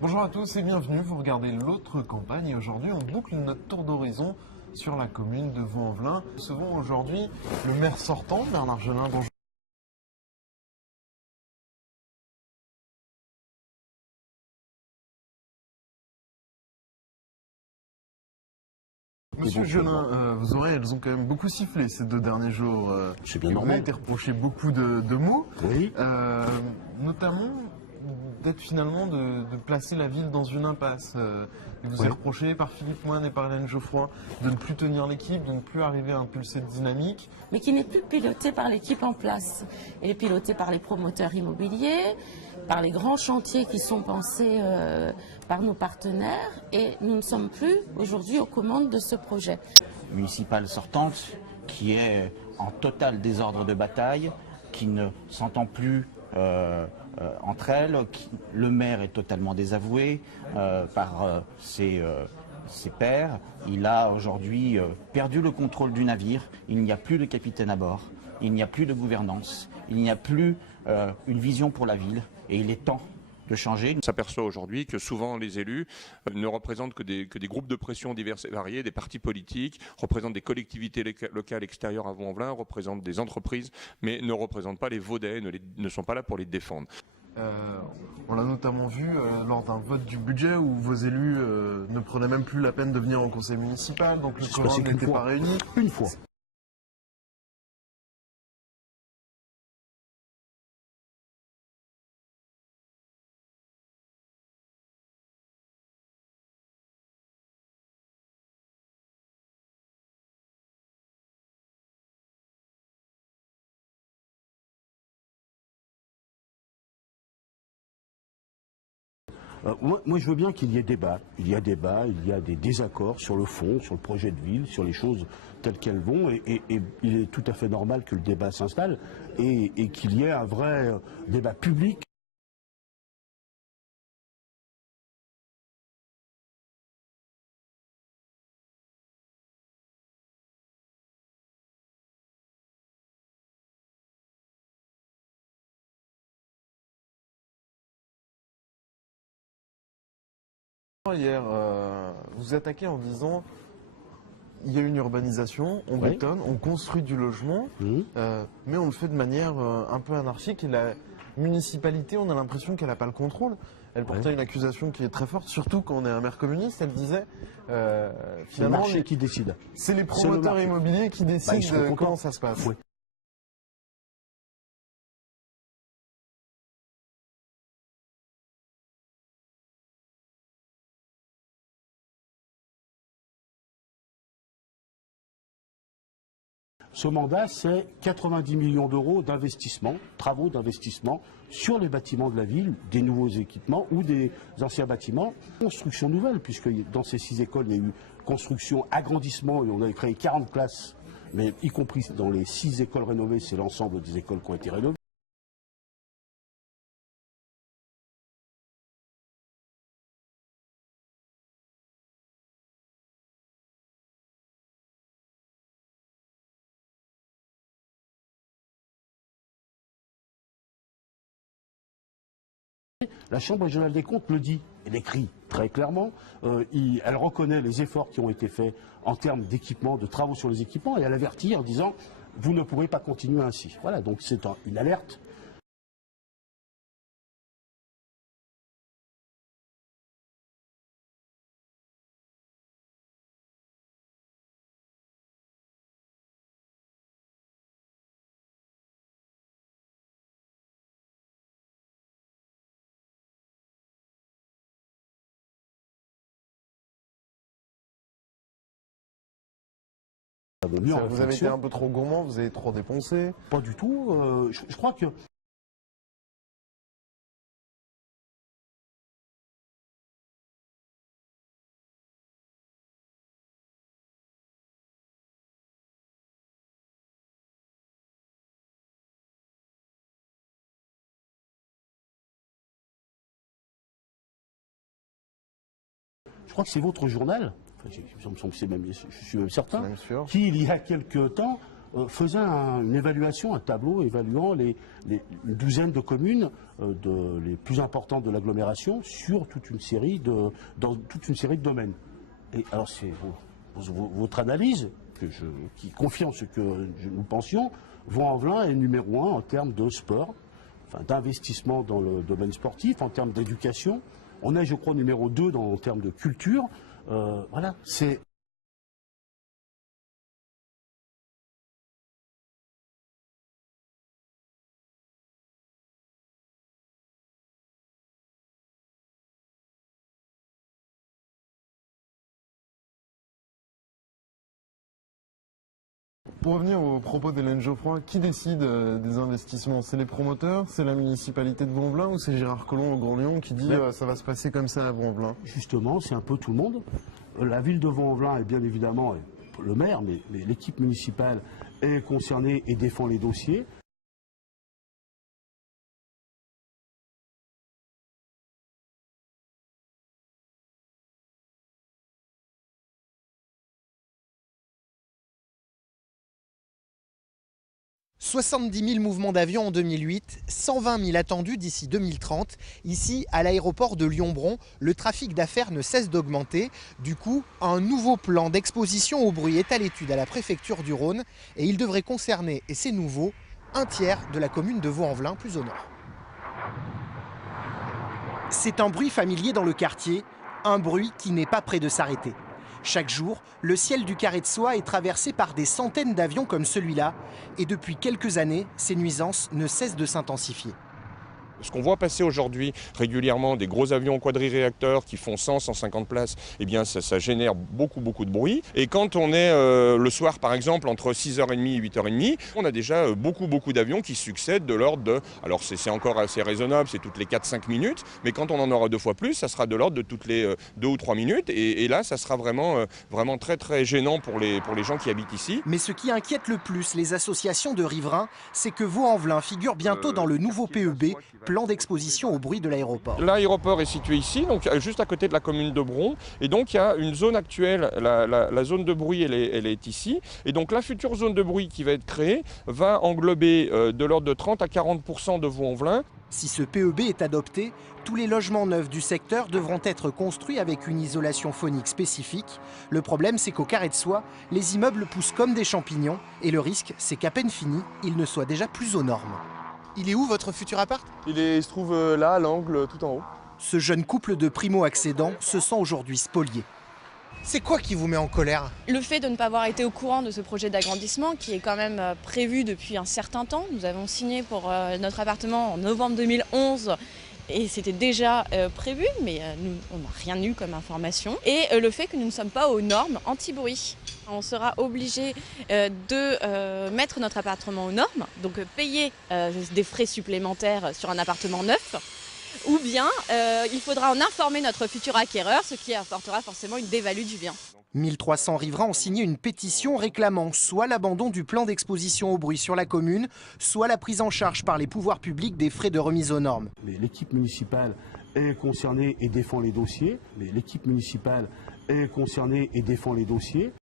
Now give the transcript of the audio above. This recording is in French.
Bonjour à tous et bienvenue, vous regardez l'autre campagne et aujourd'hui on boucle notre tour d'horizon sur la commune de Vaux-en-Velin. Nous recevons aujourd'hui le maire sortant, Bernard Gelin. Bonjour. Monsieur Gelin, vos oreilles, elles ont quand même beaucoup sifflé ces 2 derniers jours. C'est bien Vous normal. avez été reproché beaucoup de mots, Oui. notamment d'être finalement de placer la ville dans une impasse. Il vous est reproché par Philippe Moine et par Hélène Geoffroy de ne plus tenir l'équipe, de ne plus arriver à impulser de dynamique. Mais qui n'est plus piloté par l'équipe en place. Elle est pilotée par les promoteurs immobiliers, par les grands chantiers qui sont pensés par nos partenaires, et nous ne sommes plus aujourd'hui aux commandes de ce projet. Municipale sortante qui est en total désordre de bataille, qui ne s'entend plus entre elles, le maire est totalement désavoué par ses pairs. Il a aujourd'hui perdu le contrôle du navire, il n'y a plus de capitaine à bord, il n'y a plus de gouvernance, il n'y a plus une vision pour la ville et il est temps de changer. On s'aperçoit aujourd'hui que souvent les élus ne représentent que des groupes de pression divers et variés, des partis politiques, représentent des collectivités locales extérieures à Vaux-en-Velin, représentent des entreprises, mais ne représentent pas les Vaudais, ne sont pas là pour les défendre. On l'a notamment vu lors d'un vote du budget où vos élus ne prenaient même plus la peine de venir au conseil municipal, donc le quorum n'était pas réuni. Une fois. Moi, je veux bien qu'il y ait débat. Il y a débat, il y a des désaccords sur le fond, sur le projet de ville, sur les choses telles qu'elles vont. Et il est tout à fait normal que le débat s'installe et qu'il y ait un vrai débat public. Hier, vous attaquez en disant il y a une urbanisation, on bétonne, on construit du logement, mais on le fait de manière un peu anarchique et la municipalité, on a l'impression qu'elle n'a pas le contrôle. Elle portait une accusation qui est très forte, surtout quand on est un maire communiste. Elle disait C'est le marché qui décide. C'est les promoteurs immobiliers qui décident comment ça se passe. Oui. Ce mandat, c'est 90 millions d'euros d'investissement, travaux d'investissement sur les bâtiments de la ville, des nouveaux équipements ou des anciens bâtiments. Construction nouvelle, puisque dans ces 6 écoles, il y a eu construction, agrandissement, et on avait créé 40 classes, mais y compris dans les 6 écoles rénovées, c'est l'ensemble des écoles qui ont été rénovées. La Chambre régionale des comptes le dit, elle écrit très clairement, elle reconnaît les efforts qui ont été faits en termes d'équipement, de travaux sur les équipements, et elle avertit en disant vous ne pourrez pas continuer ainsi. Voilà, donc c'est une alerte. Vous avez été un peu trop gourmand, vous avez trop dépensé. Pas du tout. Je crois que c'est votre journal, je suis même certain, Même sûr. qui, il y a quelque temps, faisait une évaluation, un tableau évaluant une douzaine de communes les plus importantes de l'agglomération sur dans toute une série de domaines. Et alors c'est votre analyse qui confirme ce que nous pensions. Vaux-en-Velin est numéro 1 en termes de sport, enfin, d'investissement dans le domaine sportif, en termes d'éducation. On est, je crois, numéro 2 en termes de culture. Voilà, c'est... Pour revenir aux propos d'Hélène Geoffroy, qui décide des investissements? C'est les promoteurs, c'est la municipalité de Vaux-en-Velin ou c'est Gérard Collomb au Grand Lyon qui dit ça va se passer comme ça à Vaux-en-Velin? Justement, c'est un peu tout le monde. La ville de Vaux-en-Velin est bien évidemment le maire, mais l'équipe municipale est concernée et défend les dossiers. « 70 000 mouvements d'avions en 2008, 120 000 attendus d'ici 2030. Ici, à l'aéroport de Lyon-Bron, le trafic d'affaires ne cesse d'augmenter. Du coup, un nouveau plan d'exposition au bruit est à l'étude à la préfecture du Rhône et il devrait concerner, et c'est nouveau, un tiers de la commune de Vaux-en-Velin, plus au nord. C'est un bruit familier dans le quartier, un bruit qui n'est pas près de s'arrêter. Chaque jour, le ciel du Carré de Soie est traversé par des centaines d'avions comme celui-là. Et depuis quelques années, ces nuisances ne cessent de s'intensifier. Ce qu'on voit passer aujourd'hui régulièrement, des gros avions quadri-réacteurs qui font 100-150 places, eh bien ça génère beaucoup de bruit. Et quand on est le soir par exemple entre 6h30 et 8h30, on a déjà beaucoup d'avions qui succèdent de l'ordre de... Alors c'est encore assez raisonnable, c'est toutes les 4-5 minutes, mais quand on en aura 2 fois plus, ça sera de l'ordre de toutes les 2 ou 3 minutes. Et là, ça sera vraiment très gênant pour les gens qui habitent ici. Mais ce qui inquiète le plus les associations de riverains, c'est que Vaux-en-Velin figure bientôt dans le nouveau PEB, plan d'exposition au bruit de l'aéroport. L'aéroport est situé ici, donc juste à côté de la commune de Bron. Et donc il y a une zone actuelle, la zone de bruit, elle est ici. Et donc la future zone de bruit qui va être créée va englober de l'ordre de 30 à 40% de Vaux-en-Velin. Si ce PEB est adopté, tous les logements neufs du secteur devront être construits avec une isolation phonique spécifique. Le problème, c'est qu'au Carré de Soie, les immeubles poussent comme des champignons et le risque, c'est qu'à peine fini, ils ne soient déjà plus aux normes. Il est où votre futur appart? Il se trouve là, à l'angle, tout en haut. Ce jeune couple de primo-accédants se sent aujourd'hui spolié. C'est quoi qui vous met en colère? Le fait de ne pas avoir été au courant de ce projet d'agrandissement qui est quand même prévu depuis un certain temps. Nous avons signé pour notre appartement en novembre 2011 et c'était déjà prévu, mais nous, on n'a rien eu comme information. Et le fait que nous ne sommes pas aux normes anti-bruit. On sera obligé de mettre notre appartement aux normes, donc payer des frais supplémentaires sur un appartement neuf. Ou bien il faudra en informer notre futur acquéreur, ce qui apportera forcément une dévalue du bien. 1300 riverains ont signé une pétition réclamant soit l'abandon du plan d'exposition au bruit sur la commune, soit la prise en charge par les pouvoirs publics des frais de remise aux normes. L'équipe municipale est concernée et défend les dossiers.